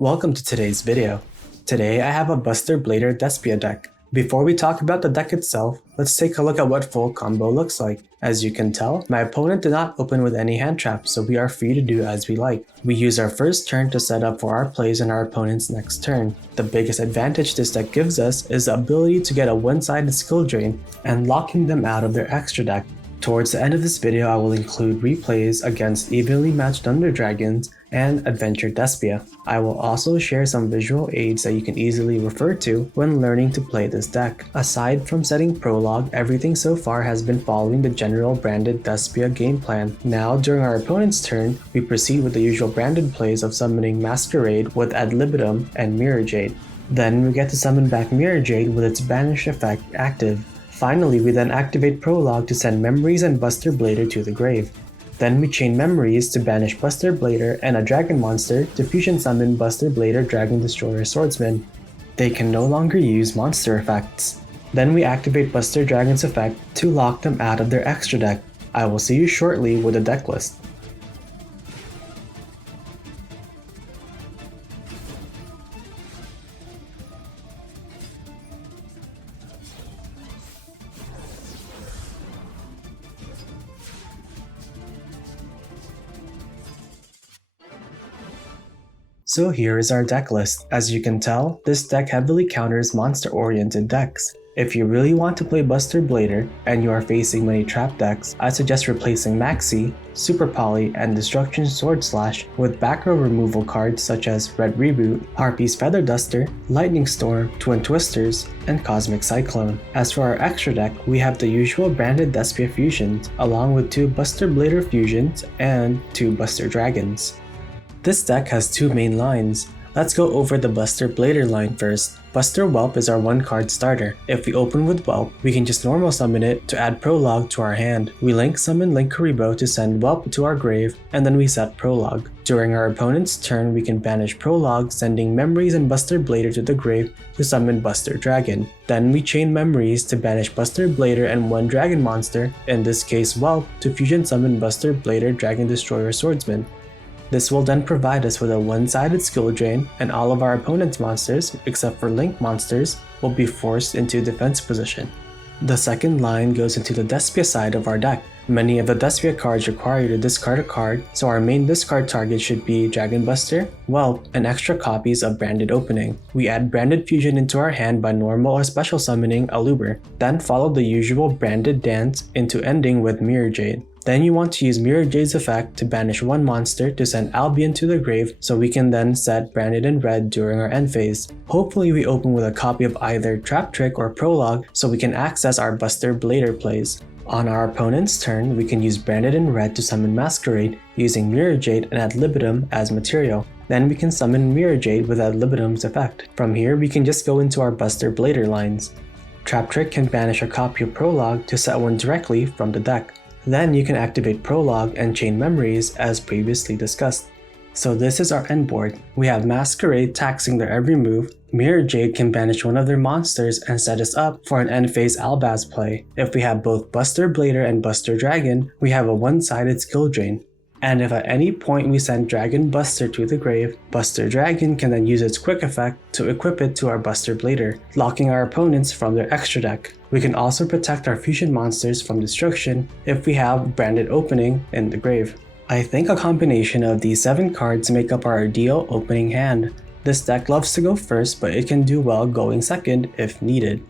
Welcome to today's video. Today I have a Branded Despia deck. Before we talk about the deck itself, let's take a look at what full combo looks like. As you can tell, my opponent did not open with any hand traps, so we are free to do as we like. We use our first turn to set up for our plays in our opponent's next turn. The biggest advantage this deck gives us is the ability to get a one-sided skill drain and locking them out of their extra deck. Towards the end of this video, I will include replays against evenly matched Thunder Dragons and Adventure Despia. I will also share some visual aids that you can easily refer to when learning to play this deck. Aside from setting prologue, everything so far has been following the general Branded Despia game plan. Now, during our opponent's turn, we proceed with the usual branded plays of summoning Masquerade with Ad Libitum and Mirror Jade. Then we get to summon back Mirror Jade with its banish effect active. Finally, we then activate Prologue to send Memories and Buster Blader to the grave. Then we chain Memories to banish Buster Blader and a Dragon monster to fusion summon Buster Blader Dragon Destroyer Swordsman. They can no longer use monster effects. Then we activate Buster Dragon's effect to lock them out of their extra deck. I will see you shortly with a deck list. So here is our deck list. As you can tell, this deck heavily counters monster-oriented decks. If you really want to play Buster Blader and you are facing many trap decks, I suggest replacing Maxi, Super Poly, and Destruction Sword Slash with backrow removal cards such as Red Reboot, Harpy's Feather Duster, Lightning Storm, Twin Twisters, and Cosmic Cyclone. As for our extra deck, we have the usual Branded Despia fusions, along with 2 Buster Blader fusions and 2 Buster Dragons. This deck has 2 main lines. Let's go over the Buster Blader line first. Buster Whelp is our 1-card starter. If we open with Whelp, we can just normal summon it to add Prologue to our hand. We link summon Linkuriboh to send Whelp to our grave, and then we set Prologue. During our opponent's turn, we can banish Prologue, sending Memories and Buster Blader to the grave to summon Buster Dragon. Then we chain Memories to banish Buster Blader and 1 Dragon monster, in this case Whelp, to fusion summon Buster Blader Dragon Destroyer Swordsman. This will then provide us with a one-sided skill drain, and all of our opponent's monsters, except for Link monsters, will be forced into defense position. The second line goes into the Despia side of our deck. Many of the Despia cards require you to discard a card, so our main discard target should be Dragon Buster, Whelp, and extra copies of Branded Opening. We add Branded Fusion into our hand by normal or special summoning Aluber, then follow the usual Branded Dance into ending with Mirror Jade. Then you want to use Mirror Jade's effect to banish 1 monster to send Albion to the grave, so we can then set Branded in red during our end phase. Hopefully we open with a copy of either Trap Trick or Prologue so we can access our Buster Blader plays. On our opponent's turn, we can use Branded in red to summon Masquerade using Mirror Jade and Ad Libitum as material. Then we can summon Mirror Jade with Ad Libitum's effect. From here, we can just go into our Buster Blader lines. Trap Trick can banish a copy of Prologue to set one directly from the deck. Then you can activate Prologue and chain Memories as previously discussed. So this is our end board. We have Masquerade taxing their every move, Mirror Jade can banish one of their monsters and set us up for an end phase Albaz play. If we have both Buster Blader and Buster Dragon, we have a one-sided skill drain. And if at any point we send Dragon Buster to the grave, Buster Dragon can then use its quick effect to equip it to our Buster Blader, locking our opponents from their extra deck. We can also protect our fusion monsters from destruction if we have Branded Opening in the grave. I think a combination of these 7 cards make up our ideal opening hand. This deck loves to go first, but it can do well going second if needed.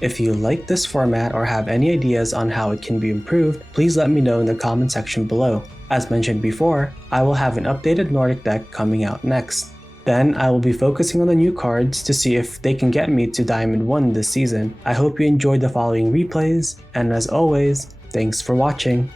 If you like this format or have any ideas on how it can be improved, please let me know in the comment section below. As mentioned before, I will have an updated Nordic deck coming out next. Then I will be focusing on the new cards to see if they can get me to Diamond 1 this season. I hope you enjoyed the following replays, and as always, thanks for watching.